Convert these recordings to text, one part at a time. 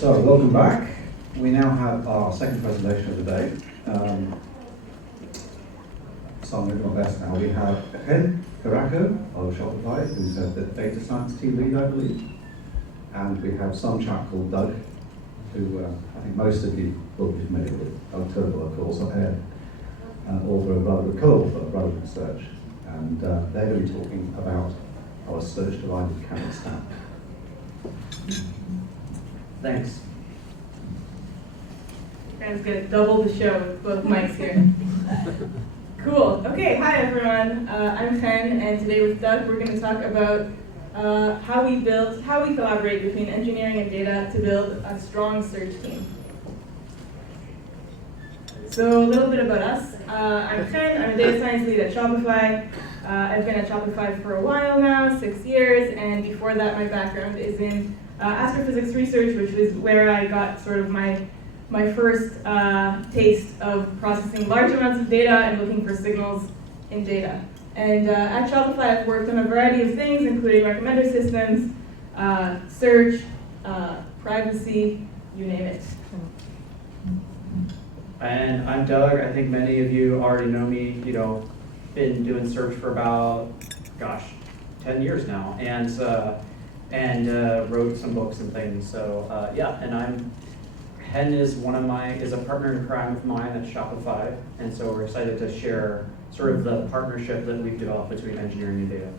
So, welcome back. We now have our second presentation of the day. So I'm going to do my best now. We have Chen Karako of Shopify, who's the data science team lead, I believe. And we have some chap called Doug, who I think most of you will be familiar with. Turnbull, of course, author of Relevant Co-author, Relevant Search. And they're going to be talking about our search-divided camera stack. Thanks. Guys get double the show with both mics here. Cool. Okay, hi everyone. I'm Chen, and today with Doug, we're going to talk about how we collaborate between engineering and data to build a strong search team. So a little bit about us. I'm Chen. I'm a data science lead at Shopify. I've been at Shopify for a while now, 6 years, and before that, my background is in astrophysics research, which is where I got sort of my first taste of processing large amounts of data and looking for signals in data. And at Shopify, I've worked on a variety of things, including recommender systems, search, privacy, you name it. And I'm Doug. I think many of you already know me. Been doing search for about, 10 years now, and wrote some books and things. So and Hen is a partner in crime of mine at Shopify, and so we're excited to share sort of the partnership that we've developed between engineering and data.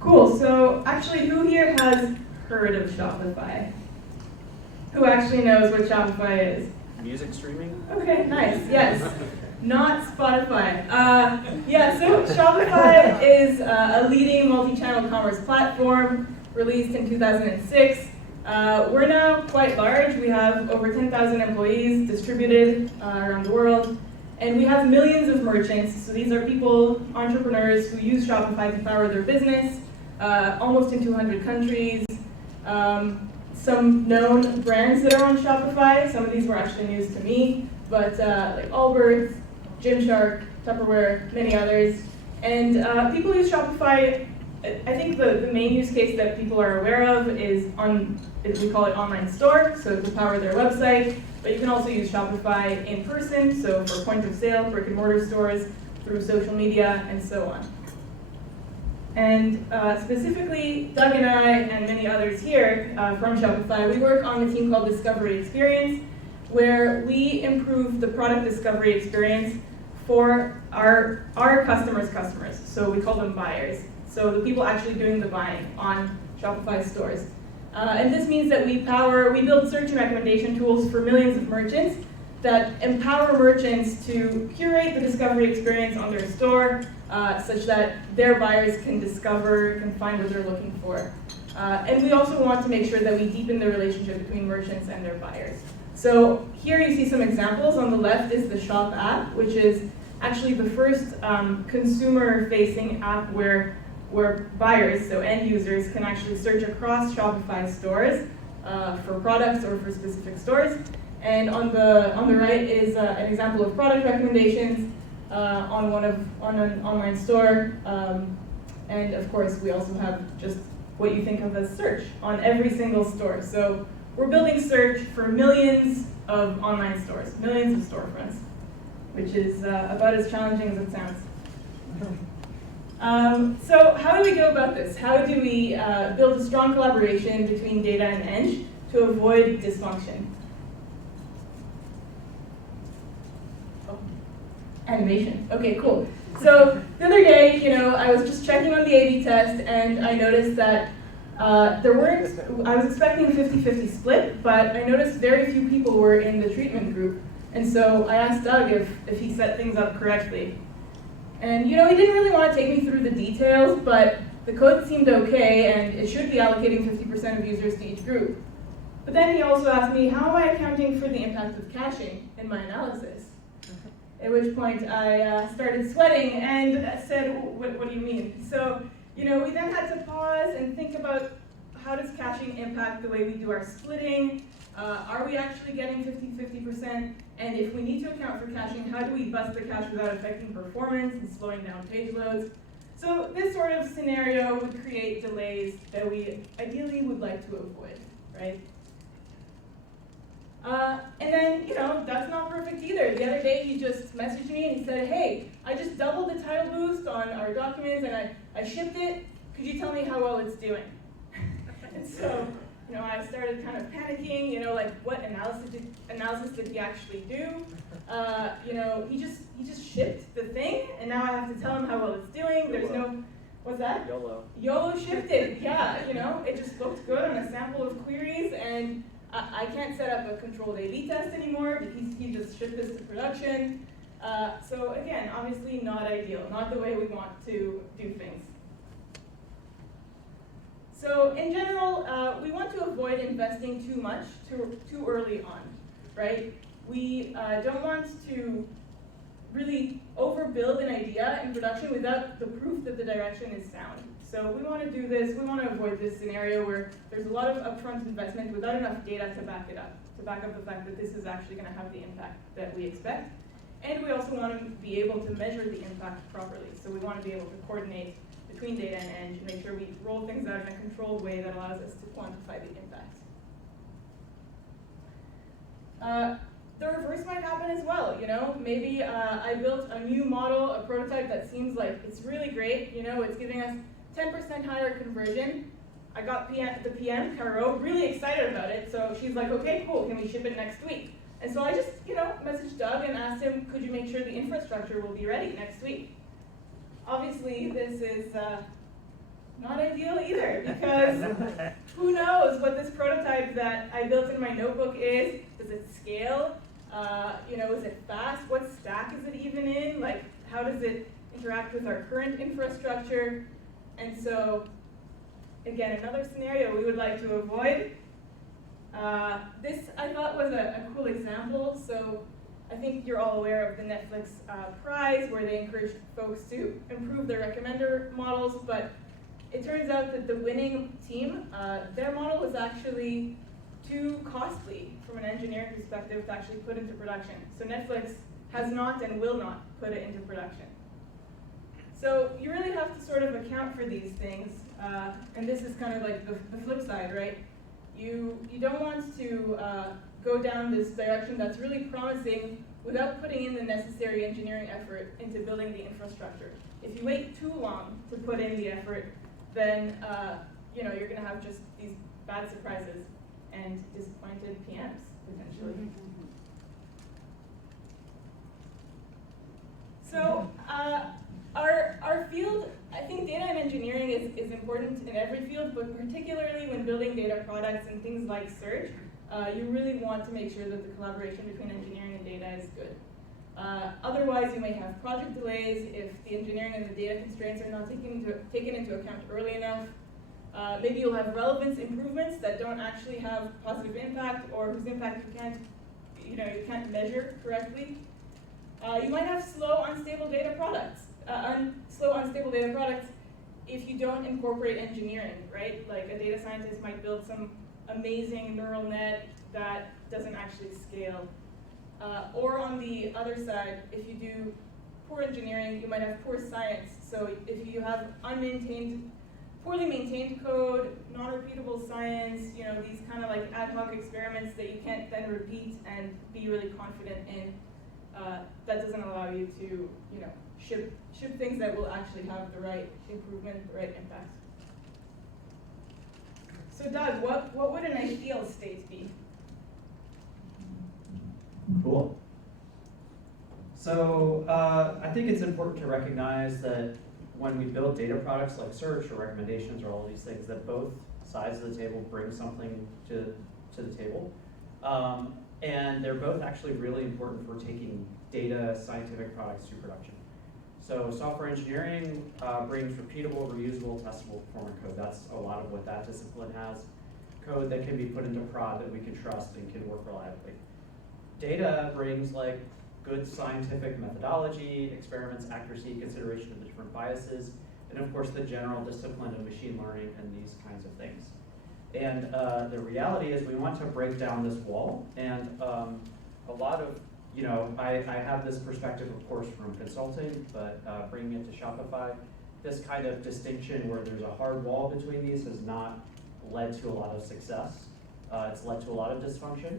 Cool. So actually, who here has heard of Shopify? Who actually knows what Shopify is? Music streaming? Okay, nice. Yes. Not Spotify. So Shopify is a leading multi-channel commerce platform released in 2006. We're now quite large. We have over 10,000 employees distributed around the world. And we have millions of merchants. So these are people, entrepreneurs, who use Shopify to power their business, almost in 200 countries. Some known brands that are on Shopify. Some of these were actually news to me, but like Allbirds, Gymshark, Tupperware, many others. And people use Shopify. I think the main use case that people are aware of is we call it online store, so to power their website. But you can also use Shopify in person, so for point of sale, brick and mortar stores, through social media, and so on. And specifically, Doug and I, and many others here from Shopify, we work on a team called Discovery Experience, where we improve the product discovery experience for our customers' customers. So we call them buyers. So the people actually doing the buying on Shopify stores. And this means that we build search and recommendation tools for millions of merchants that empower merchants to curate the discovery experience on their store such that their buyers can find what they're looking for. And we also want to make sure that we deepen the relationship between merchants and their buyers. So here you see some examples. On the left is the Shop app, which is actually the first consumer-facing app where buyers, so end users, can actually search across Shopify stores for products or for specific stores. And on the right is an example of product recommendations on an online store. And of course, we also have just what you think of as search on every single store. So we're building search for millions of online stores, millions of storefronts, which is about as challenging as it sounds. So how do we go about this? How do we build a strong collaboration between data and eng to avoid dysfunction? Animation. Okay, cool. So the other day, I was just checking on the A/B test, and I noticed that I was expecting a 50-50 split, but I noticed very few people were in the treatment group. And so I asked Doug if he set things up correctly. And he didn't really want to take me through the details, but the code seemed okay, and it should be allocating 50% of users to each group. But then he also asked me, how am I accounting for the impact of caching in my analysis? At which point I started sweating and said, what do you mean? So, we then had to pause and think about how does caching impact the way we do our splitting? Are we actually getting 50%? And if we need to account for caching, how do we bust the cache without affecting performance and slowing down page loads? So this sort of scenario would create delays that we ideally would like to avoid, right? And then, that's not perfect either. The other day he just messaged me and he said, hey, I just doubled the title boost on our documents and I shipped it. Could you tell me how well it's doing? And so, I started kind of panicking, like what analysis did he actually do? He just shipped the thing and now I have to tell him how well it's doing. There's no, what's that? YOLO shipped it, yeah, it just looked good on a sample of queries and I can't set up a controlled A/B test anymore because he just shipped this to production. So again, obviously not ideal, not the way we want to do things. So in general, we want to avoid investing too much too early on, right? We don't want to really overbuild an idea in production without the proof that the direction is sound. So we want to do this, we want to avoid this scenario where there's a lot of upfront investment without enough data to back it up, to back up the fact that this is actually going to have the impact that we expect. And we also want to be able to measure the impact properly. So we want to be able to coordinate between data and eng, make sure we roll things out in a controlled way that allows us to quantify the impact. The reverse might happen as well, Maybe I built a new model, a prototype that seems like it's really great, it's giving us 10% higher conversion. I got the PM, Caro, really excited about it, so she's like, okay, cool, can we ship it next week? And so I just, messaged Doug and asked him, could you make sure the infrastructure will be ready next week? Obviously, this is not ideal either, because who knows what this prototype that I built in my notebook is? Does it scale? Is it fast? What stack is it even in? Like, how does it interact with our current infrastructure? And so, again, another scenario we would like to avoid. This, I thought, was a cool example. So I think you're all aware of the Netflix prize, where they encourage folks to improve their recommender models, but it turns out that the winning team, their model was actually too costly from an engineering perspective to actually put into production. So Netflix has not and will not put it into production. So you really have to sort of account for these things, and this is kind of like the flip side, right? You don't want to go down this direction that's really promising without putting in the necessary engineering effort into building the infrastructure. If you wait too long to put in the effort, then you're going to have just these bad surprises and disappointed PMs, potentially. So our field, I think data and engineering is important in every field, but particularly when building data products and things like search, you really want to make sure that the collaboration between engineering and data is good. Otherwise, you may have project delays if the engineering and the data constraints are not taken into account early enough. Maybe you'll have relevance improvements that don't actually have positive impact, or whose impact you can't measure correctly. You might have slow, unstable data products. If you don't incorporate engineering, right? Like a data scientist might build some amazing neural net that doesn't actually scale. Or on the other side, if you do poor engineering, you might have poor science. So if you have poorly maintained code, non-repeatable science, these kind of like ad hoc experiments that you can't then repeat and be really confident in, that doesn't allow you to, ship things that will actually have the right improvement, the right impact. So Doug, what would an ideal state be? Cool. So I think it's important to recognize that when we build data products like search or recommendations or all these things, that both sides of the table bring something to the table. And they're both actually really important for taking data scientific products to production. So software engineering brings repeatable, reusable, testable performant code. That's a lot of what that discipline has. Code that can be put into prod that we can trust and can work reliably. Data brings like good scientific methodology, experiments, accuracy, consideration of the different biases, and of course the general discipline of machine learning and these kinds of things. And the reality is we want to break down this wall, and a lot of, I have this perspective of course from consulting, but bringing it to Shopify this kind of distinction where there's a hard wall between these has not led to a lot of success. It's led to a lot of dysfunction,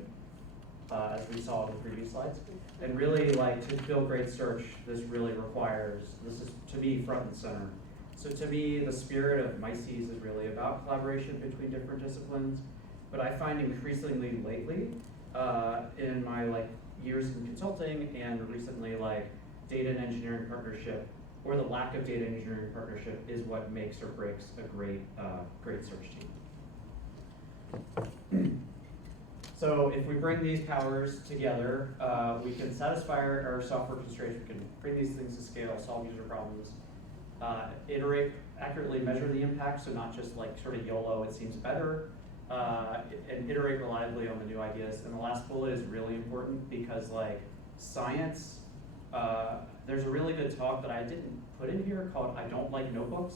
as we saw in the previous slides. And really, like, to build great search, this really requires, this is, to me, front and center. So to me, the spirit of MICES is really about collaboration between different disciplines, but I find increasingly lately, in my like years in consulting and recently like data and engineering partnership, or the lack of data engineering partnership, is what makes or breaks a great search team. So if we bring these powers together, we can satisfy our software constraints, we can bring these things to scale, solve user problems, iterate, accurately measure the impact, so not just like sort of YOLO, it seems better, and iterate reliably on the new ideas. And the last bullet is really important because like science, there's a really good talk that I didn't put in here called I Don't Like Notebooks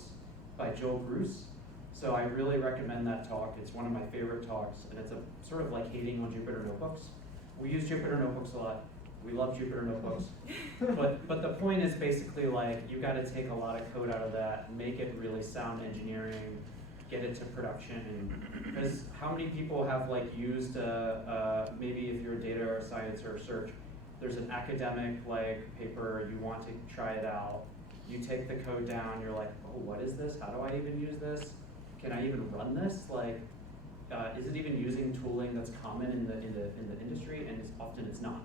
by Joel Bruce. So I really recommend that talk. It's one of my favorite talks, and it's a sort of like hating on Jupyter Notebooks. We use Jupyter Notebooks a lot. We love Jupyter Notebooks. but the point is basically like you got to take a lot of code out of that, make it really sound engineering, get it to production. Because how many people have like used maybe if you're a data or science or research, there's an academic like paper, you want to try it out, you take the code down, you're like, oh, what is this? How do I even use this? Can I even run this? Like, is it even using tooling that's common in the industry? And often it's not.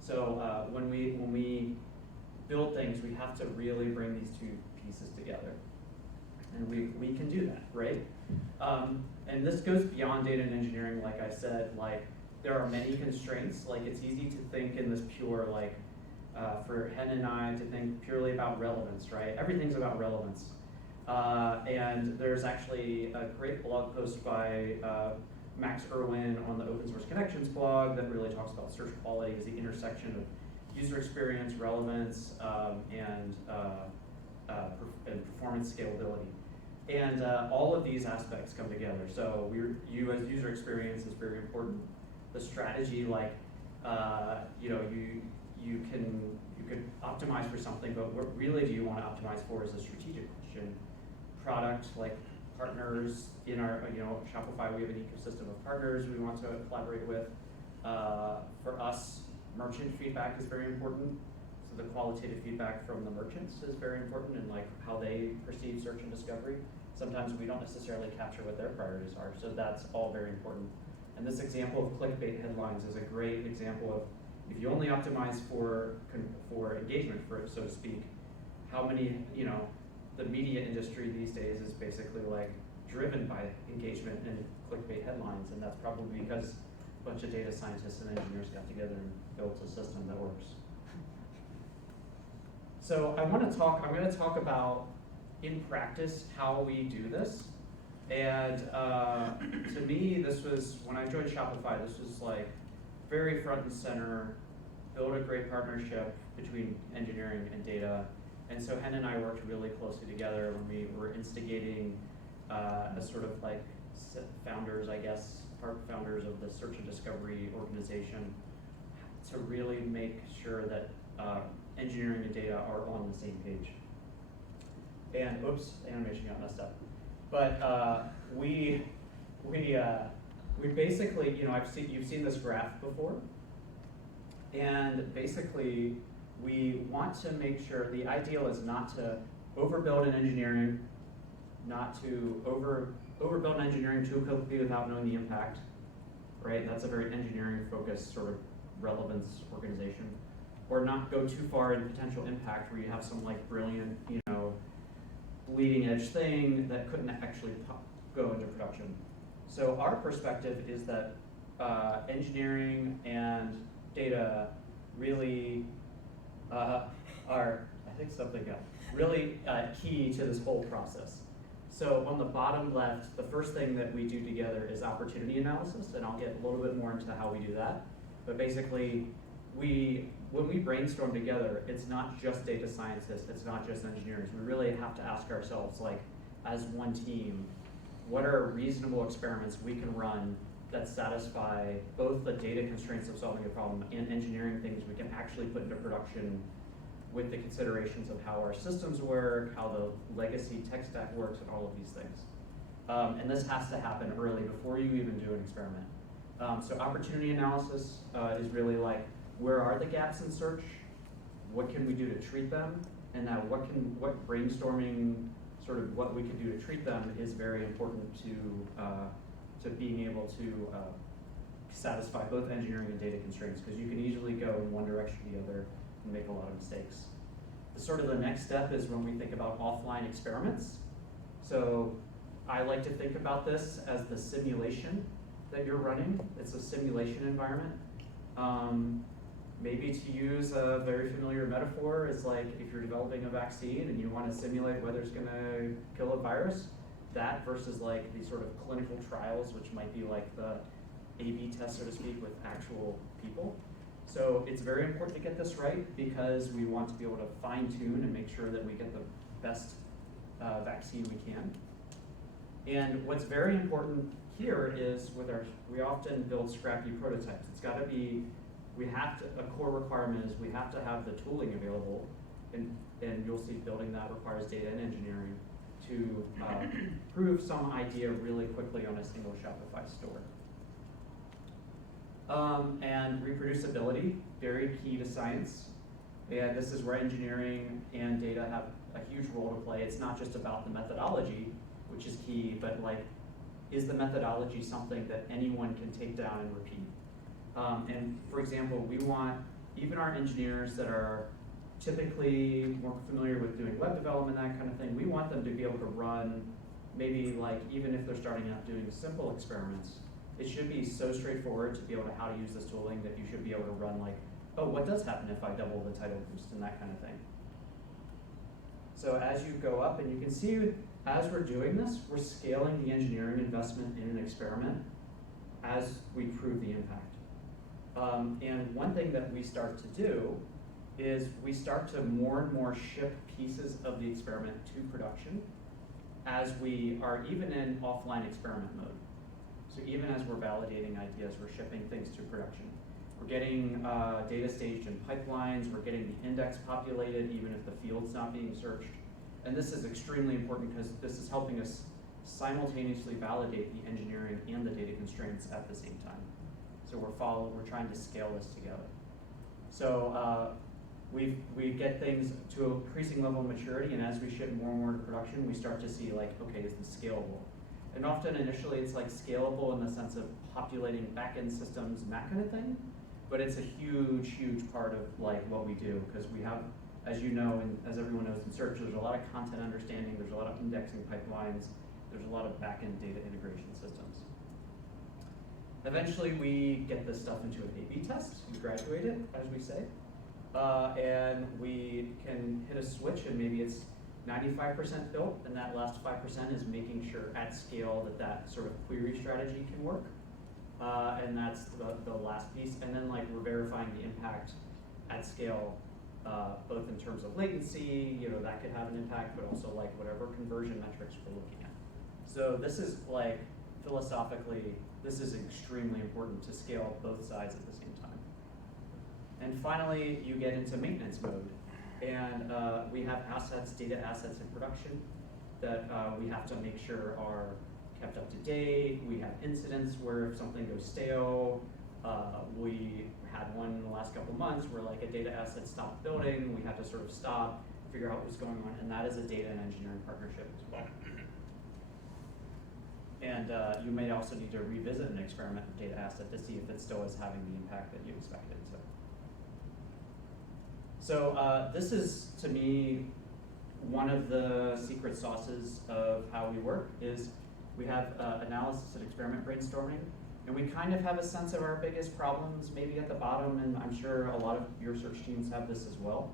So when we build things, we have to really bring these two pieces together. And we can do that, right? And this goes beyond data and engineering, like I said. Like, there are many constraints. Like, it's easy to think in this pure, like, for Hen and I to think purely about relevance, right? Everything's about relevance. And there's actually a great blog post by Max Irwin on the Open Source Connections blog that really talks about search quality as the intersection of user experience, relevance, and performance scalability. And all of these aspects come together. So you as user experience is very important. The strategy, like, you could optimize for something, but what really do you want to optimize for is a strategic question. Product, like partners in our, Shopify, we have an ecosystem of partners we want to collaborate with. For us, merchant feedback is very important. So the qualitative feedback from the merchants is very important in like how they perceive search and discovery. Sometimes we don't necessarily capture what their priorities are, so that's all very important. And this example of clickbait headlines is a great example of if you only optimize for engagement, so to speak, how many, the media industry these days is basically like driven by engagement and clickbait headlines, and that's probably because a bunch of data scientists and engineers got together and built a system that works. So I'm going to talk about, in practice, how we do this. And to me, this was, when I joined Shopify, this was like very front and center, build a great partnership between engineering and data. And so Hen and I worked really closely together when we were instigating a sort of like founders, I guess, part founders of the search and discovery organization, to really make sure that engineering and data are on the same page. And oops, animation got messed up. But we basically, you've seen this graph before, and basically we want to make sure, the ideal is not to overbuild in engineering, not to overbuild in engineering too quickly without knowing the impact, right? That's a very engineering focused sort of relevance organization. Or not go too far in potential impact where you have some like brilliant, bleeding edge thing that couldn't actually go into production. So our perspective is that engineering and data really are, I think something got really key to this whole process. So on the bottom left, the first thing that we do together is opportunity analysis, and I'll get a little bit more into how we do that. But basically, when we brainstorm together, it's not just data scientists, it's not just engineers. We really have to ask ourselves, like, as one team, what are reasonable experiments we can run that satisfy both the data constraints of solving a problem and engineering things we can actually put into production with the considerations of how our systems work, how the legacy tech stack works, and all of these things. And this has to happen early before you even do an experiment. So opportunity analysis is really like, where are the gaps in search? What can we do to treat them? And now what brainstorming, sort of what we can do to treat them is very important to being able to satisfy both engineering and data constraints, because you can easily go in one direction or the other and make a lot of mistakes. The next step is when we think about offline experiments. So I like to think about this as the simulation that you're running. It's a simulation environment. Maybe to use a very familiar metaphor is like if you're developing a vaccine and you want to simulate whether it's going to kill a virus, that versus like these sort of clinical trials, which might be like the A/B test, so to speak, with actual people. So it's very important to get this right because we want to be able to fine tune and make sure that we get the best vaccine we can. And what's very important here is we often build scrappy prototypes. It's got to be, a core requirement is we have to have the tooling available, and you'll see building that requires data and engineering to prove some idea really quickly on a single Shopify store. And reproducibility, very key to science. And this is where engineering and data have a huge role to play. It's not just about the methodology, which is key, but like, is the methodology something that anyone can take down and repeat? And for example, we want even our engineers that are typically more familiar with doing web development, that kind of thing, we want them to be able to run, maybe like, even if they're starting out doing simple experiments, it should be so straightforward to be able to how to use this tooling that you should be able to run like, oh, what does happen if I double the title boost and that kind of thing. So as you go up, and you can see as we're doing this, we're scaling the engineering investment in an experiment as we prove the impact. And one thing that we start to do is we start to more and more ship pieces of the experiment to production as we are even in offline experiment mode. So even as we're validating ideas, we're shipping things to production. We're getting data staged in pipelines, we're getting the index populated even if the field's not being searched. And this is extremely important because this is helping us simultaneously validate the engineering and the data constraints at the same time. So we're trying to scale this together. So we get things to an increasing level of maturity, and as we ship more and more to production, we start to see like, okay, is this scalable? And often initially it's like scalable in the sense of populating backend systems and that kind of thing, but it's a huge, huge part of like what we do, because we have, as you know, and as everyone knows in search, there's a lot of content understanding, there's a lot of indexing pipelines, there's a lot of backend data integration systems. Eventually we get this stuff into an A/B test, we graduate it, as we say, and we can hit a switch and maybe it's 95% built, and that last 5% is making sure at scale that sort of query strategy can work. And that's the last piece. And then like we're verifying the impact at scale, both in terms of latency, that could have an impact, but also like whatever conversion metrics we're looking at. So this is like, philosophically, this is extremely important to scale both sides at the same time. And finally, you get into maintenance mode. And we have assets, data assets in production that we have to make sure are kept up to date. We have incidents where if something goes stale, we had one in the last couple months where like a data asset stopped building. We had to sort of stop, figure out what was going on, and that is a data and engineering partnership as well. And you may also need to revisit an experiment with data asset to see if it still is having the impact that you expected. So this is, to me, one of the secret sauces of how we work is we have analysis and experiment brainstorming, and we kind of have a sense of our biggest problems maybe at the bottom, and I'm sure a lot of your search teams have this as well.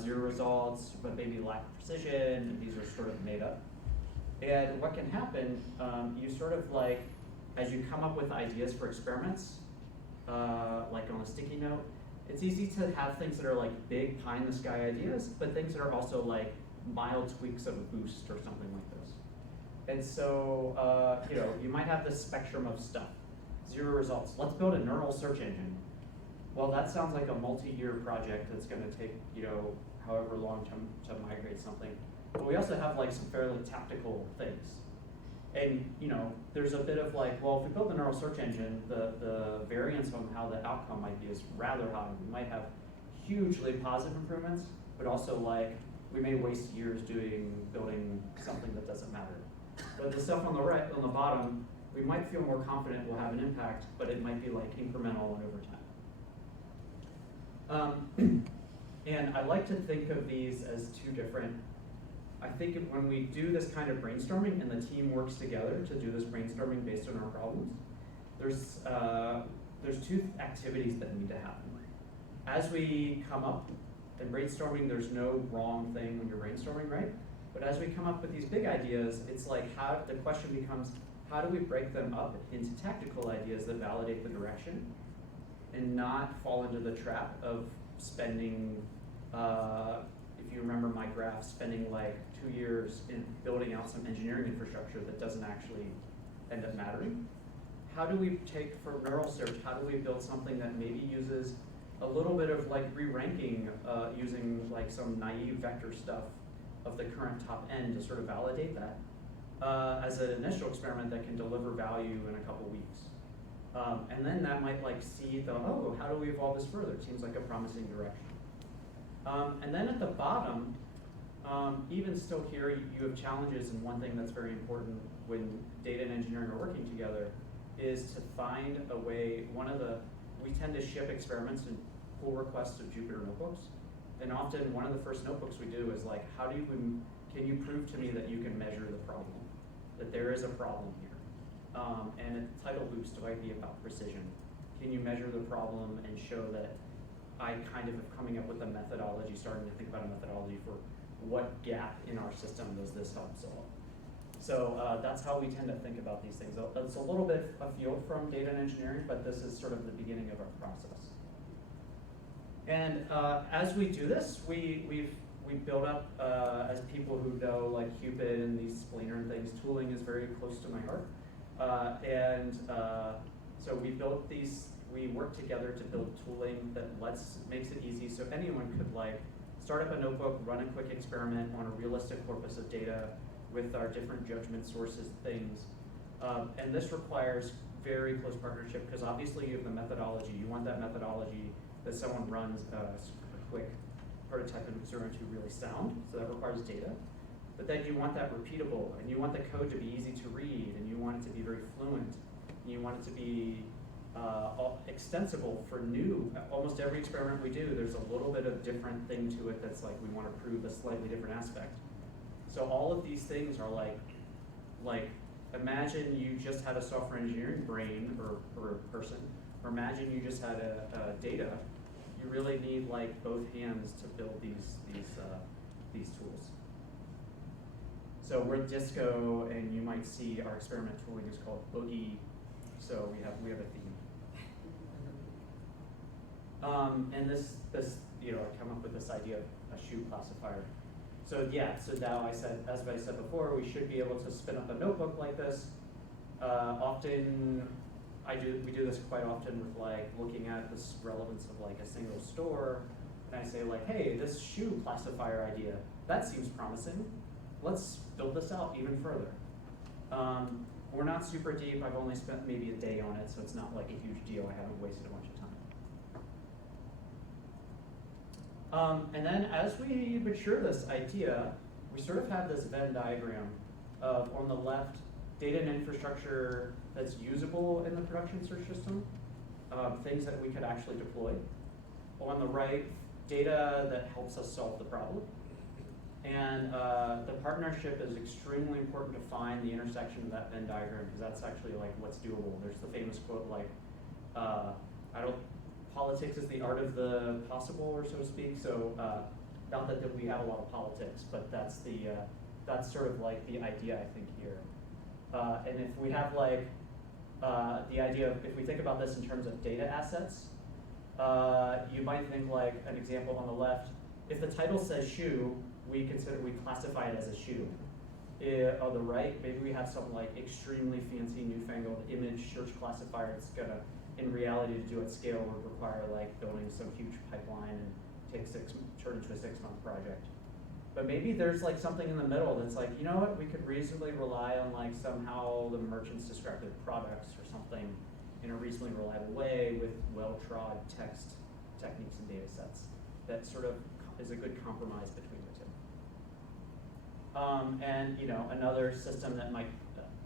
Zero results, but maybe lack of precision, and these are sort of made up. And what can happen, you sort of like, as you come up with ideas for experiments, like on a sticky note, it's easy to have things that are like big pie in the sky ideas, but things that are also like mild tweaks of a boost or something like this. And so, you might have this spectrum of stuff. Zero results. Let's build a neural search engine. well, that sounds like a multi-year project that's going to take, however long to migrate something. But we also have like some fairly tactical things. And there's a bit of like, well, if we build a neural search engine, the variance on how the outcome might be is rather high. We might have hugely positive improvements, but also like we may waste years building something that doesn't matter. But the stuff on the right, on the bottom, we might feel more confident will have an impact, but it might be like incremental and over time. And I like to think of these as two different. I think when we do this kind of brainstorming and the team works together to do this brainstorming based on our problems, there's two activities that need to happen. As we come up and brainstorming, there's no wrong thing when you're brainstorming, right? But as we come up with these big ideas, it's like the question becomes, how do we break them up into tactical ideas that validate the direction and not fall into the trap of spending, if you remember my graph, spending like 2 years in building out some engineering infrastructure that doesn't actually end up mattering? How do we take, for neural search, how do we build something that maybe uses a little bit of like re-ranking using like some naive vector stuff of the current top end to sort of validate that as an initial experiment that can deliver value in a couple weeks. And then that might like see how do we evolve this further? It seems like a promising direction. And then at the bottom, even still here, you have challenges, and one thing that's very important when data and engineering are working together is to find a way. We tend to ship experiments and pull requests of Jupyter notebooks, and often one of the first notebooks we do is like, can you prove to me that you can measure the problem, that there is a problem here? And a title boost might be about precision. Can you measure the problem and show that I kind of am coming up with a methodology, starting to think about a methodology for what gap in our system does this help solve? So that's how we tend to think about these things. It's a little bit afield from data and engineering, but this is sort of the beginning of our process. And as we do this, we build up, as people who know like Cupid and these spleener and things, tooling is very close to my heart. So we built we work together to build tooling that makes it easy so anyone could like start up a notebook, run a quick experiment on a realistic corpus of data with our different judgment sources things. And this requires very close partnership because obviously you have the methodology. You want that methodology that someone runs a quick prototype and experiment to really sound, so that requires data. But then you want that repeatable, and you want the code to be easy to read, and you want it to be very fluent, and you want it to be extensible for new. Almost every experiment we do, there's a little bit of different thing to it that's like we want to prove a slightly different aspect. So all of these things are like imagine you just had a software engineering brain or person, or imagine you just had a data. You really need like both hands to build these tools. So we're Disco, and you might see our experiment tooling is called Boogie. So we have a theme. And this I come up with this idea of a shoe classifier. So now as I said before, we should be able to spin up a notebook like this. Often we do this quite often with like looking at this relevance of like a single store, and I say like, hey, this shoe classifier idea, that seems promising. Let's build this out even further. We're not super deep. I've only spent maybe a day on it, so it's not like a huge deal. I haven't wasted a bunch of time. And then as we mature this idea, we sort of have this Venn diagram of, on the left, data and infrastructure that's usable in the production search system, things that we could actually deploy. On the right, data that helps us solve the problem. And the partnership is extremely important to find the intersection of that Venn diagram, because that's actually like what's doable. There's the famous quote like, politics is the art of the possible, or so to speak. So not that we have a lot of politics, but that's sort of like the idea I think here. And if we have like the idea of, if we think about this in terms of data assets, you might think like an example on the left, if the title says shoe, we classify it as a shoe. On the right, maybe we have some like extremely fancy newfangled image search classifier that's gonna in reality to do at scale would require like building some huge pipeline and turn into a 6-month project. But maybe there's like something in the middle that's like, you know what, we could reasonably rely on like somehow the merchants describe their products or something in a reasonably reliable way with well-trod text techniques and data sets. That sort of is a good compromise between the two. And you know, another system that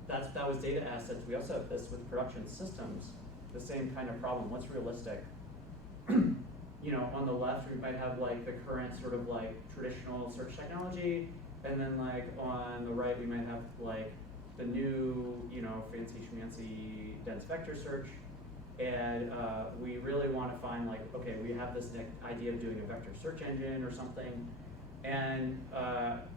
that was data assets. We also have this with production systems, the same kind of problem. What's realistic? You know, on the left, we might have like the current sort of like traditional search technology, and then like on the right, we might have like the new, you know, fancy schmancy dense vector search. And we really want to find like, okay, we have this idea of doing a vector search engine or something. And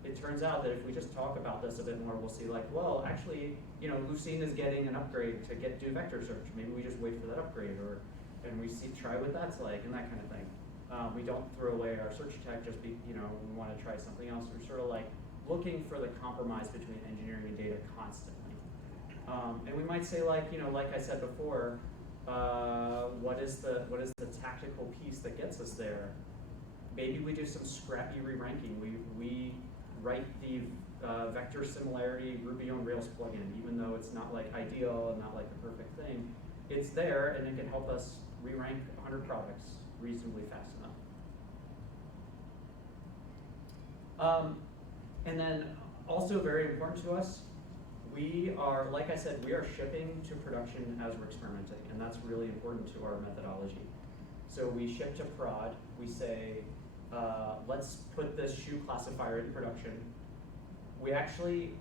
it turns out that if we just talk about this a bit more, we'll see like, well, actually, you know, Lucene is getting an upgrade to do vector search. Maybe we just wait for that upgrade, and we try what that's like and that kind of thing. We don't throw away our search tech just you know, we want to try something else. We're sort of like looking for the compromise between engineering and data constantly. And we might say like, you know, like I said before, what is the tactical piece that gets us there? Maybe we do some scrappy re-ranking. We write the vector similarity Ruby on Rails plugin, even though it's not like ideal and not like the perfect thing. It's there, and it can help us re-rank 100 products reasonably fast enough. And then also very important to us, we are, like I said, we are shipping to production as we're experimenting, and that's really important to our methodology. So we ship to prod, we say, let's put this shoe classifier in production. We actually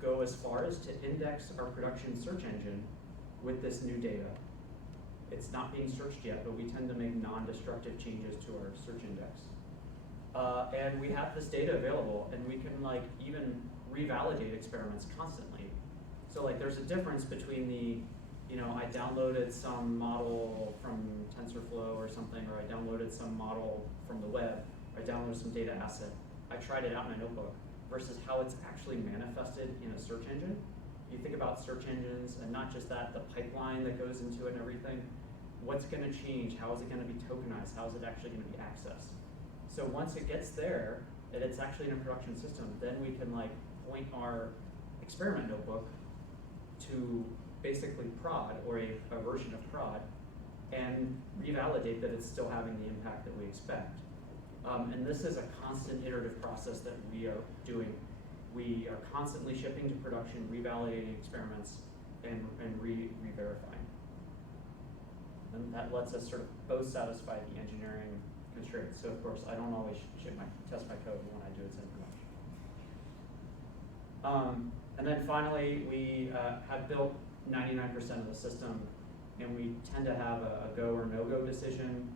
go as far as to index our production search engine with this new data. It's not being searched yet, but we tend to make non-destructive changes to our search index. And we have this data available, and we can like even revalidate experiments constantly. So like there's a difference between the, you know, I downloaded some model from TensorFlow or something, or I downloaded some model from the web, or I downloaded some data asset. I tried it out in my notebook, versus how it's actually manifested in a search engine. You think about search engines, and not just that, the pipeline that goes into it and everything. What's going to change? How is it going to be tokenized? How is it actually going to be accessed? So once it gets there, and it's actually in a production system, then we can like point our experiment notebook to basically prod, or a version of prod, and revalidate that it's still having the impact that we expect. And this is a constant iterative process that we are doing. We are constantly shipping to production, revalidating experiments, and re-verifying. And that lets us sort of both satisfy the engineering constraints. So of course, I don't always test my code when I do it's in production. And then finally, we have built 99% of the system, and we tend to have a go or no-go decision.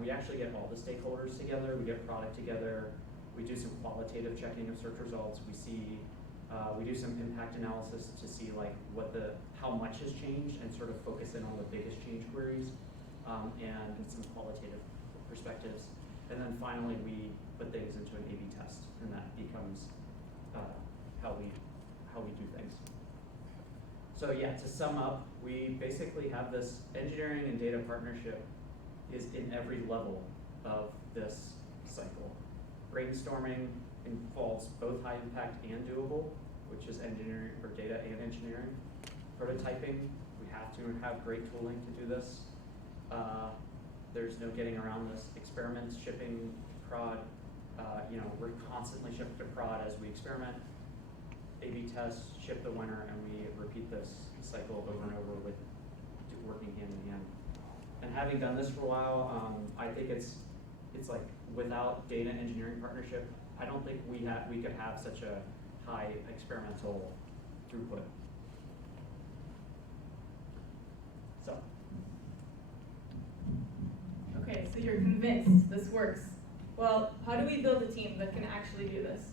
We actually get all the stakeholders together. We get product together. We do some qualitative checking of search results. We do some impact analysis to see like how much has changed, and sort of focus in on the biggest change queries, and some qualitative perspectives. And then finally, we put things into an A/B test, and that becomes how we do things. So yeah, to sum up, we basically have this engineering and data partnership is in every level of this cycle. Brainstorming involves both high impact and doable, which is engineering, or data and engineering. Prototyping, we have to have great tooling to do this. There's no getting around this. Experiments, shipping, prod, we're constantly shipping to prod as we experiment. A/B test, ship the winner, and we repeat this cycle over and over with working hand in hand. And having done this for a while, I think it's like without data engineering partnership, I don't think we could have such a high experimental throughput. So. Okay, so you're convinced this works. Well, how do we build a team that can actually do this?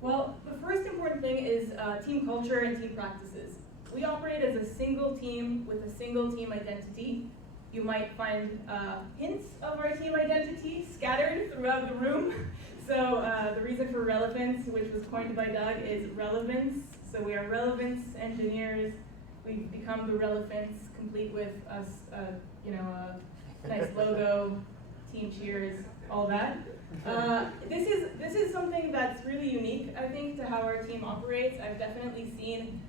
Well, the first important thing is team culture and team practices. We operate as a single team with a single team identity. You might find hints of our team identity scattered throughout the room. So the reason for relevance, which was coined by Doug, is relevance. So we are relevance engineers. We've become the relevance complete with us, you know, a nice logo, team cheers, all that. This is something that's really unique, I think, to how our team operates. I've definitely seen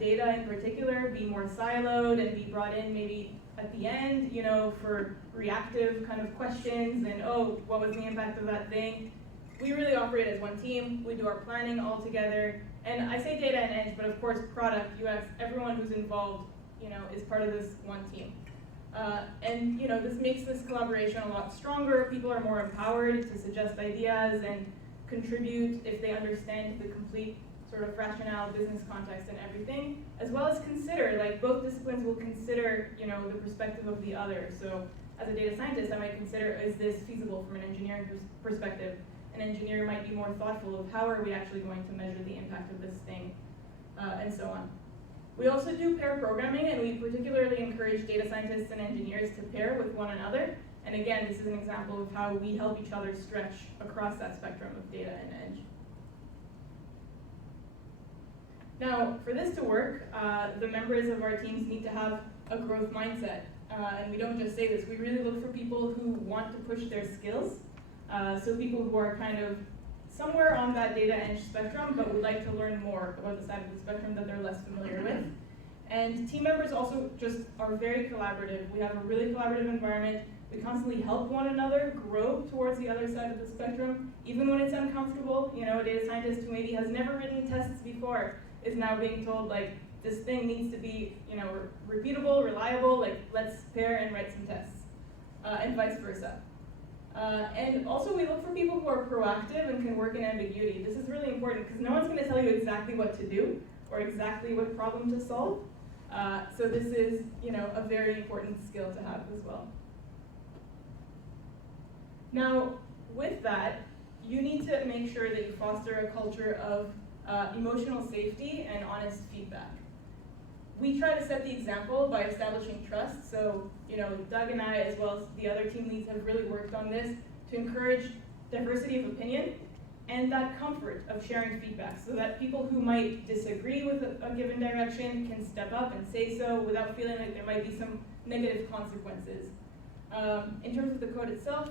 data in particular be more siloed and be brought in maybe at the end, you know, for reactive kind of questions and, oh, what was the impact of that thing? We really operate as one team. We do our planning all together. And I say data and edge, but of course product, UX, everyone who's involved, you know, is part of this one team. And you know, this makes this collaboration a lot stronger. People are more empowered to suggest ideas and contribute if they understand the complete sort of rationale, business context, and everything, as well as consider, like both disciplines will consider, you know, the perspective of the other. So as a data scientist, I might consider, is this feasible from an engineering perspective? An engineer might be more thoughtful of how are we actually going to measure the impact of this thing, and so on. We also do pair programming, and we particularly encourage data scientists and engineers to pair with one another. And again, this is an example of how we help each other stretch across that spectrum of data and edge. Now, for this to work, the members of our teams need to have a growth mindset. And we don't just say this, we really look for people who want to push their skills. So people who are kind of somewhere on that data edge spectrum, but would like to learn more about the side of the spectrum that they're less familiar with. And team members also just are very collaborative. We have a really collaborative environment. We constantly help one another grow towards the other side of the spectrum, even when it's uncomfortable. You know, a data scientist who maybe has never written tests before is now being told, like, this thing needs to be, you know, repeatable, reliable, like, let's pair and write some tests, and vice versa. And also we look for people who are proactive and can work in ambiguity. This is really important because no one's going to tell you exactly what to do or exactly what problem to solve. So this is, you know, a very important skill to have as well. Now, with that, you need to make sure that you foster a culture of emotional safety and honest feedback. We try to set the example by establishing trust. So, you know, Doug and I, as well as the other team leads, have really worked on this to encourage diversity of opinion and that comfort of sharing feedback so that people who might disagree with a given direction can step up and say so without feeling like there might be some negative consequences. In terms of the code itself,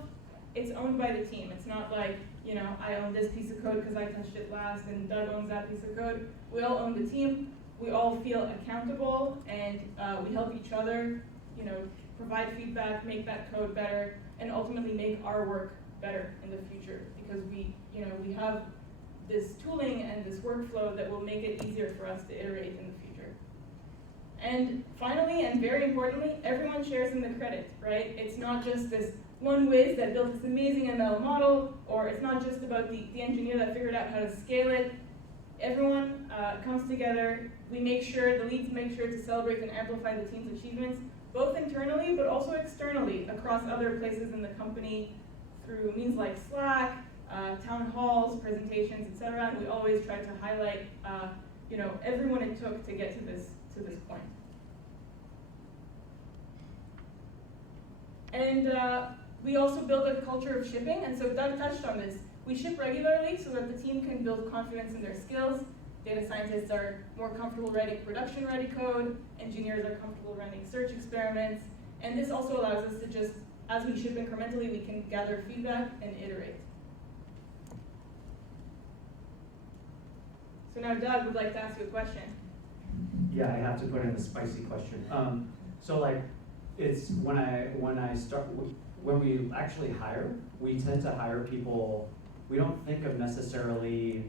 it's owned by the team. It's not like, you know, I own this piece of code because I touched it last and Doug owns that piece of code. We all own the team. We all feel accountable, and we help each other, you know, provide feedback, make that code better, and ultimately make our work better in the future because we, you know, we have this tooling and this workflow that will make it easier for us to iterate in the future. And finally, and very importantly, everyone shares in the credit, right? It's not just this one whiz that built this amazing ML model, or it's not just about the engineer that figured out how to scale it. Everyone comes together. We make sure, the leads make sure to celebrate and amplify the team's achievements, both internally but also externally across other places in the company through means like Slack, town halls, presentations, etc. And we always try to highlight, you know, everyone it took to get to this point. And we also build a culture of shipping, and so Doug touched on this. We ship regularly so that the team can build confidence in their skills. Data scientists are more comfortable writing production-ready code. Engineers are comfortable running search experiments. And this also allows us to just, as we ship incrementally, we can gather feedback and iterate. So now Doug would like to ask you a question. Yeah, I have to put in a spicy question. So like, it's when we actually hire, we tend to hire people. We don't think of necessarily,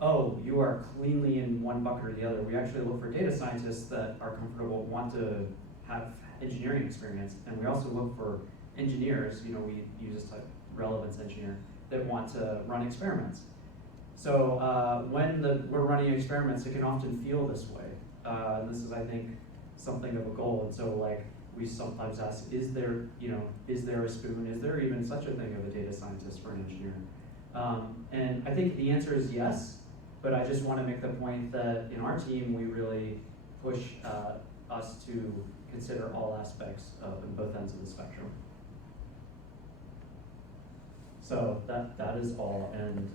oh, you are cleanly in one bucket or the other. We actually look for data scientists that are comfortable, want to have engineering experience, and we also look for engineers. You know, we use this type relevance engineer that want to run experiments. So when we're running experiments, it can often feel this way. This is, I think, something of a goal. And so, like, we sometimes ask, is there a spoon? Is there even such a thing of a data scientist for an engineer? And I think the answer is yes, but I just want to make the point that in our team, we really push us to consider all aspects of both ends of the spectrum. So that is all, and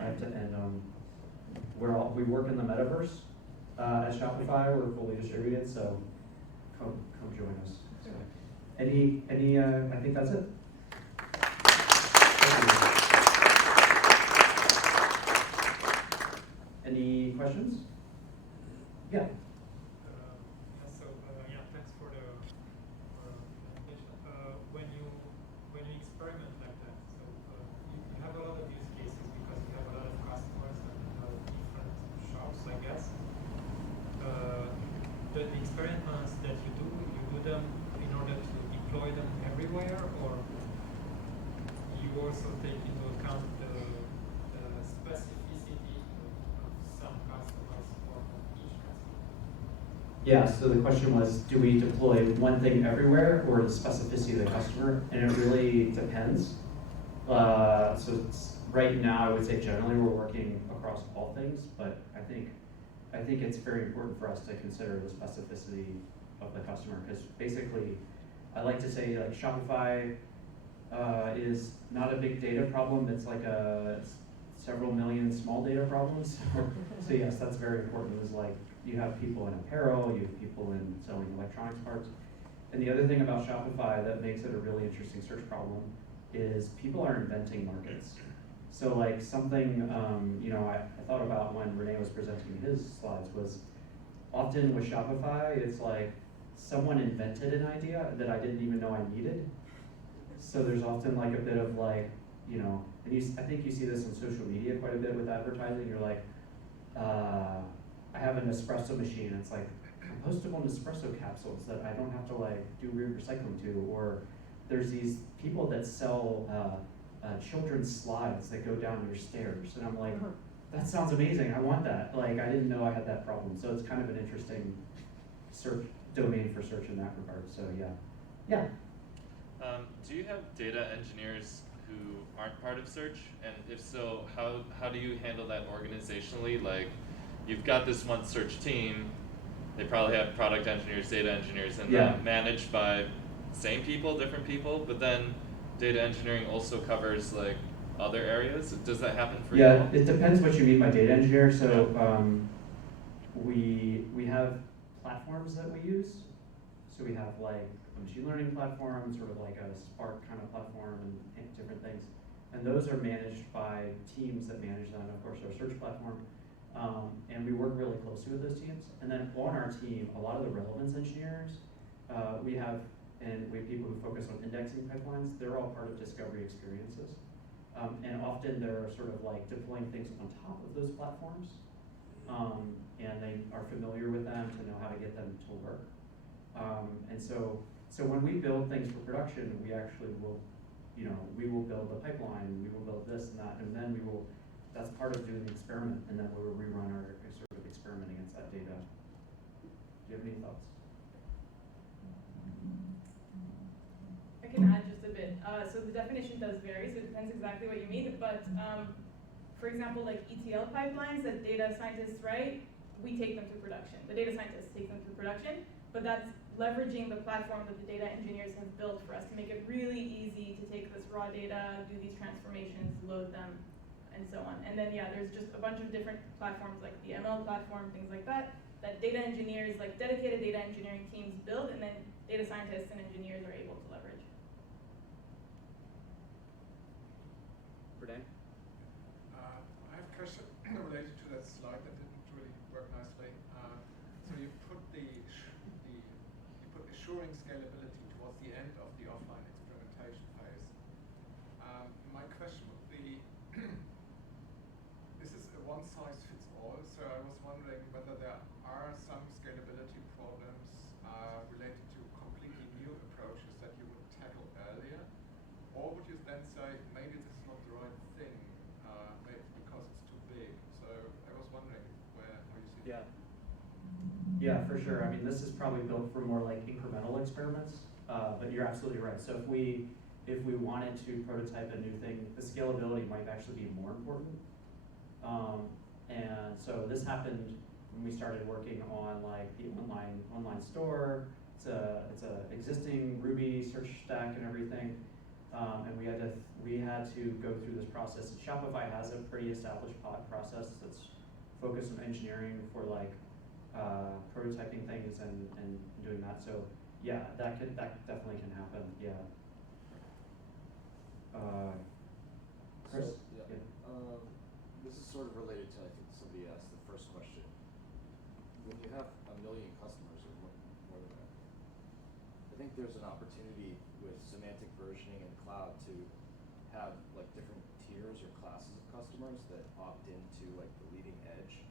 I have to end on, we work in the metaverse at Shopify. We're fully distributed, so come join us. So, any, I think that's it. Any questions? Yeah. Thanks for the presentation. When you experiment like that, so you have a lot of use cases because you have a lot of customers and different shops, I guess. The experiments that you do them in order to deploy them everywhere, or you also take into account the specificity of some customers or of each customer? Yeah, so the question was, do we deploy one thing everywhere or the specificity of the customer? And it really depends. So it's, right now, I would say generally we're working across all things, but I think it's very important for us to consider the specificity of the customer, because basically, I like to say like Shopify is not a big data problem. It's like several million small data problems. So yes, that's very important. Is like you have people in apparel, you have people in selling electronics parts. And the other thing about Shopify that makes it a really interesting search problem is people are inventing markets. So like something, I thought about when Renee was presenting his slides was often with Shopify, it's like someone invented an idea that I didn't even know I needed. So there's often like a bit of like, and I think you see this on social media quite a bit with advertising. You're like, I have an espresso machine. It's like compostable Nespresso capsules that I don't have to like do recycling to. Or there's these people that sell children's slides that go down your stairs, and I'm like, that sounds amazing. I want that. Like I didn't know I had that problem. So it's kind of an interesting search domain for search in that regard. So yeah. Do you have data engineers who aren't part of search? And if so, how do you handle that organizationally? Like, you've got this one search team, they probably have product engineers, data engineers, and they're managed by same people, different people, but then data engineering also covers like other areas. Does that happen for you? Yeah, it depends what you mean by data engineer. So we have platforms that we use. So we have like a machine learning platform, sort of like a Spark kind of platform and different things. And those are managed by teams that manage them, of course, our search platform. And we work really closely with those teams. And then on our team, a lot of the relevance engineers, we have people who focus on indexing pipelines. They're all part of discovery experiences. And often they're sort of like deploying things on top of those platforms. And they are familiar with them to know how to get them to work. And so when we build things for production, we actually will, we will build the pipeline, we will build this and that, and then that's part of doing the experiment, and then we will rerun our sort of experiment against that data. Do you have any thoughts? I can add just a bit. So the definition does vary, so it depends exactly what you mean, but for example, like ETL pipelines that data scientists write, we take them to production. The data scientists take them to production, but that's leveraging the platform that the data engineers have built for us to make it really easy to take this raw data, do these transformations, load them, and so on. And then there's just a bunch of different platforms like the ML platform, things like that data engineers, like dedicated data engineering teams build, and then data scientists and engineers are able to leverage. Renee? I have a question related to that slide that didn't really work nicely. So you put the assuring scalability towards the end of the offline experimentation phase. My question would be, this is a one-size-fits-all, so I was wondering whether there are some scalability problems related to completely new approaches that you would tackle earlier, or would you then say maybe this is not the right thing, maybe because it's too big? So I was wondering how you see that. Yeah, for sure. I mean, this is probably built for more like incremental experiments, but you're absolutely right. So if we wanted to prototype a new thing, the scalability might actually be more important. And so this happened when we started working on like the online store. It's a existing Ruby search stack and everything. And we had to go through this process. Shopify has a pretty established process that's focused on engineering for like prototyping things and doing that. So yeah, that definitely can happen. Yeah. Chris? So, yeah. This is sort of related to, I think somebody asked the first question. When you have 1 million customers or more than that, I think there's an opportunity with semantic versioning in the cloud to have like different tiers or classes of customers that opt into like the leading edge,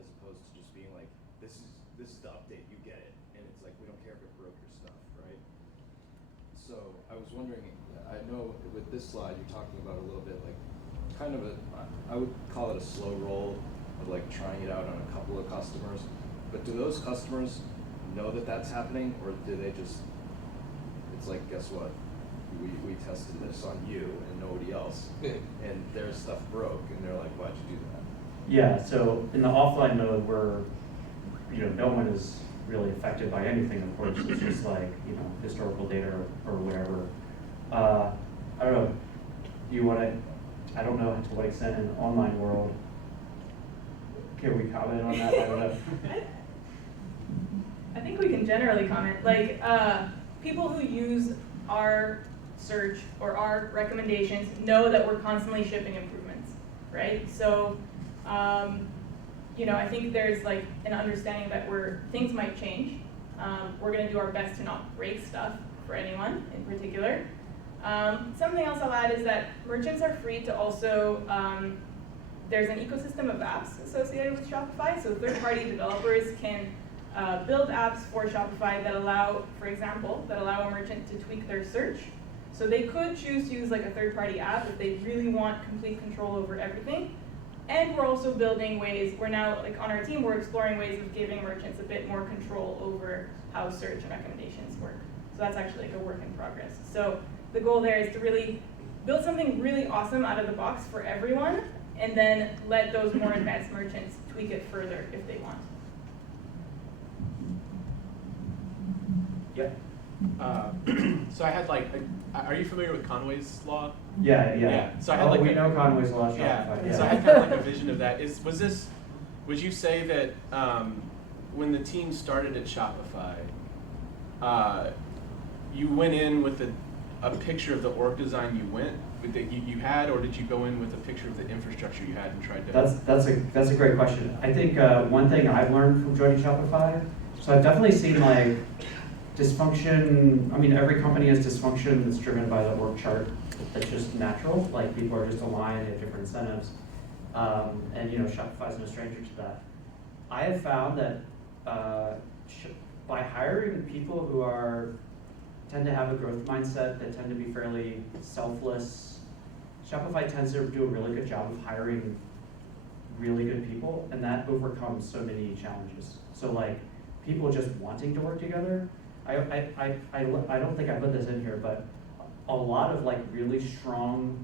as opposed to just being like, this is the update, you get it, and it's like we don't care if it broke your stuff, right? So I was wondering, I know with this slide you're talking about a little bit like kind of I would call it a slow roll of like trying it out on a couple of customers, but do those customers know that that's happening, or do they just, it's like, guess what, we tested this on you and nobody else, and their stuff broke, and they're like, why'd you do that? Yeah, so in the offline mode where, no one is really affected by anything, of course, it's just like, historical data or whatever. I don't know, I don't know to what extent in the online world, can we comment on that? I don't know. I think we can generally comment. Like, people who use our search or our recommendations know that we're constantly shipping improvements, right? So, I think there's like an understanding that things might change. We're gonna do our best to not break stuff for anyone in particular. Something else I'll add is that merchants are free to also, there's an ecosystem of apps associated with Shopify, so third-party developers can build apps for Shopify that allow, for example, a merchant to tweak their search. So they could choose to use like a third-party app if they really want complete control over everything. And we're also building ways, we're now, like on our team, we're exploring ways of giving merchants a bit more control over how search and recommendations work. So that's actually like a work in progress. So the goal there is to really build something really awesome out of the box for everyone, and then let those more advanced merchants tweak it further if they want. Yeah. So I had like, are you familiar with Conway's law? Yeah. So I had we know Conway's law. Yeah. So I had kind of like a vision of that. Would you say that when the team started at Shopify, you went in with a picture of the org design that you had, or did you go in with a picture of the infrastructure you had and tried to? That's a great question. I think one thing I've learned from joining Shopify, so I've definitely seen like dysfunction. I mean, every company has dysfunction that's driven by the org chart. That's just natural. Like people are just aligned, they have different incentives, and Shopify is no stranger to that. I have found that by hiring people who tend to have a growth mindset, that tend to be fairly selfless, Shopify tends to do a really good job of hiring really good people, and that overcomes so many challenges. So like people just wanting to work together. I don't think I put this in here, but a lot of like really strong,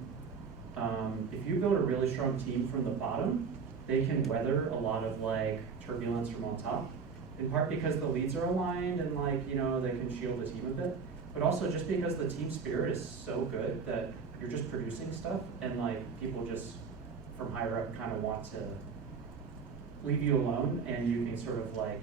if you build a really strong team from the bottom, they can weather a lot of like turbulence from on top, in part because the leads are aligned and like, they can shield the team a bit, but also just because the team spirit is so good that you're just producing stuff and like people just from higher up kind of want to leave you alone, and you can sort of like,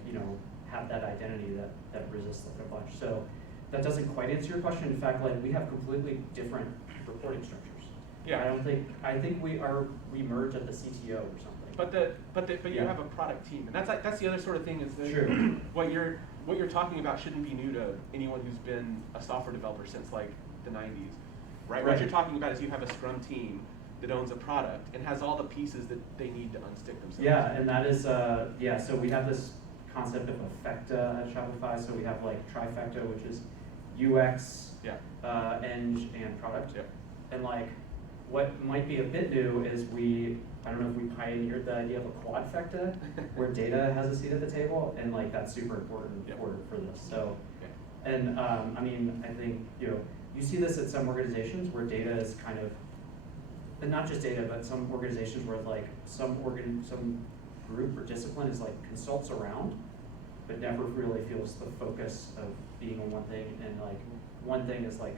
have that identity that resists like a bunch. So that doesn't quite answer your question. In fact, like we have completely different reporting structures. Yeah. I think we merge at the CTO or something. But you have a product team, and that's the other sort of thing is that True. what you're talking about shouldn't be new to anyone who's been a software developer since like the 90s, right? What you're talking about is you have a Scrum team that owns a product and has all the pieces that they need to unstick themselves. Yeah, and that is so we have this concept of effecta at Shopify. So we have like trifecta, which is UX, eng, and product. Yeah. And like what might be a bit new is I don't know if we pioneered the idea of a quadfecta where data has a seat at the table, and like that's super important for this. So, and I mean, I think you see this at some organizations where data is kind of, and not just data, but some organizations where like some group or discipline is like consults around, but never really feels the focus of being on one thing. And like one thing is like,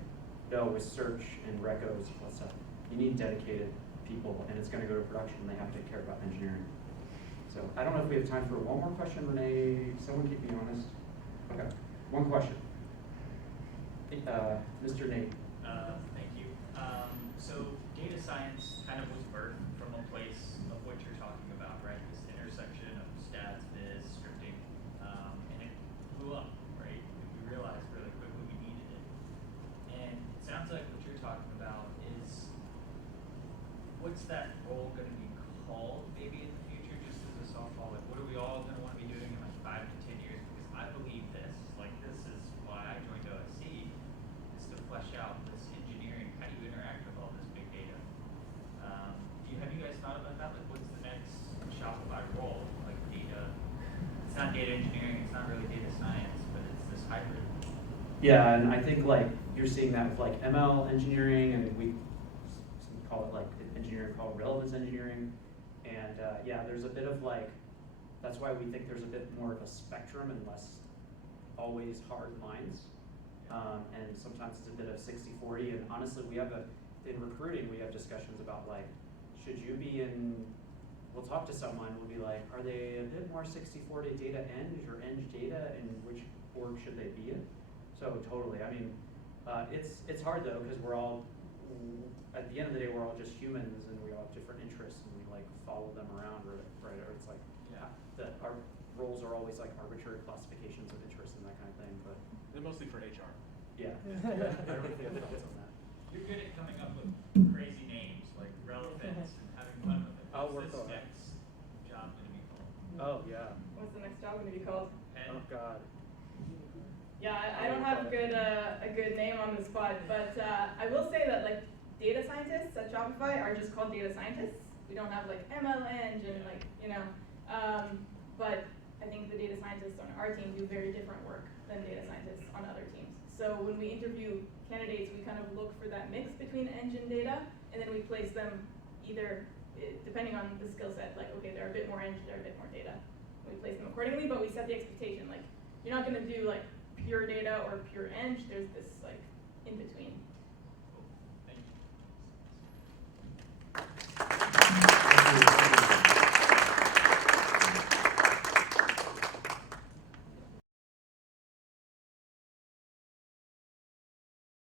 no, with search and recos, what's up? You need dedicated people, and it's going to go to production. They have to care about engineering. So I don't know if we have time for one more question, Renee. Someone keep me honest. Okay, one question. Mr. Nate. Thank you. So data science kind of was birthed from a place of what you're talking about, right? This intersection of stats, viz, scripting, and it blew up, right? We realized really quickly we needed it. And it sounds like what you're talking about is, what's that role going to be called maybe in the future, just as a softball? Like, what are we all going to want to be doing in like 5 to 10 years? Because I believe this, like this is why I joined OSC, is to flesh out this engineering, how do you interact with all this big data? Have you guys thought about that? Like, what's the next Shopify role? Like data, it's not data engineering, it's not really data science, but it's this hybrid. Yeah, and I think like you're seeing that with like ML engineering, and we call it like engineering called relevance engineering. And yeah, there's a bit of like, that's why we think there's a bit more of a spectrum and less always hard lines. And sometimes it's a bit of 60-40. And honestly, in recruiting, we have discussions about like, should you be in, we'll talk to someone, we'll be like, are they a bit more 60-40 data eng or eng data, and which org should they be in? So totally, I mean, it's hard though, because we're all, at the end of the day, we're all just humans, and we all have different interests, and we like follow them around, right? Or it's like, that our roles are always like arbitrary classifications of interest and that kind of thing, but. They're mostly for HR. Yeah, I don't think I have thoughts on that. You're good at coming up with crazy names, like relevance and having fun with it. I'll What's work this on it. next job going to be called? Oh, yeah. What's the next job going to be called? And Oh, God. Yeah, I don't have a good name on the spot, but I will say that like data scientists at Shopify are just called data scientists. We don't have like ML eng and like, you know, but I think the data scientists on our team do very different work than data scientists on other teams. So when we interview candidates, we kind of look for that mix between eng and data, and then we place them either, depending on the skill set, like, okay, they're a bit more eng, they're a bit more data. We place them accordingly, but we set the expectation, like, you're not going to do like pure data or pure eng, there's this like in between.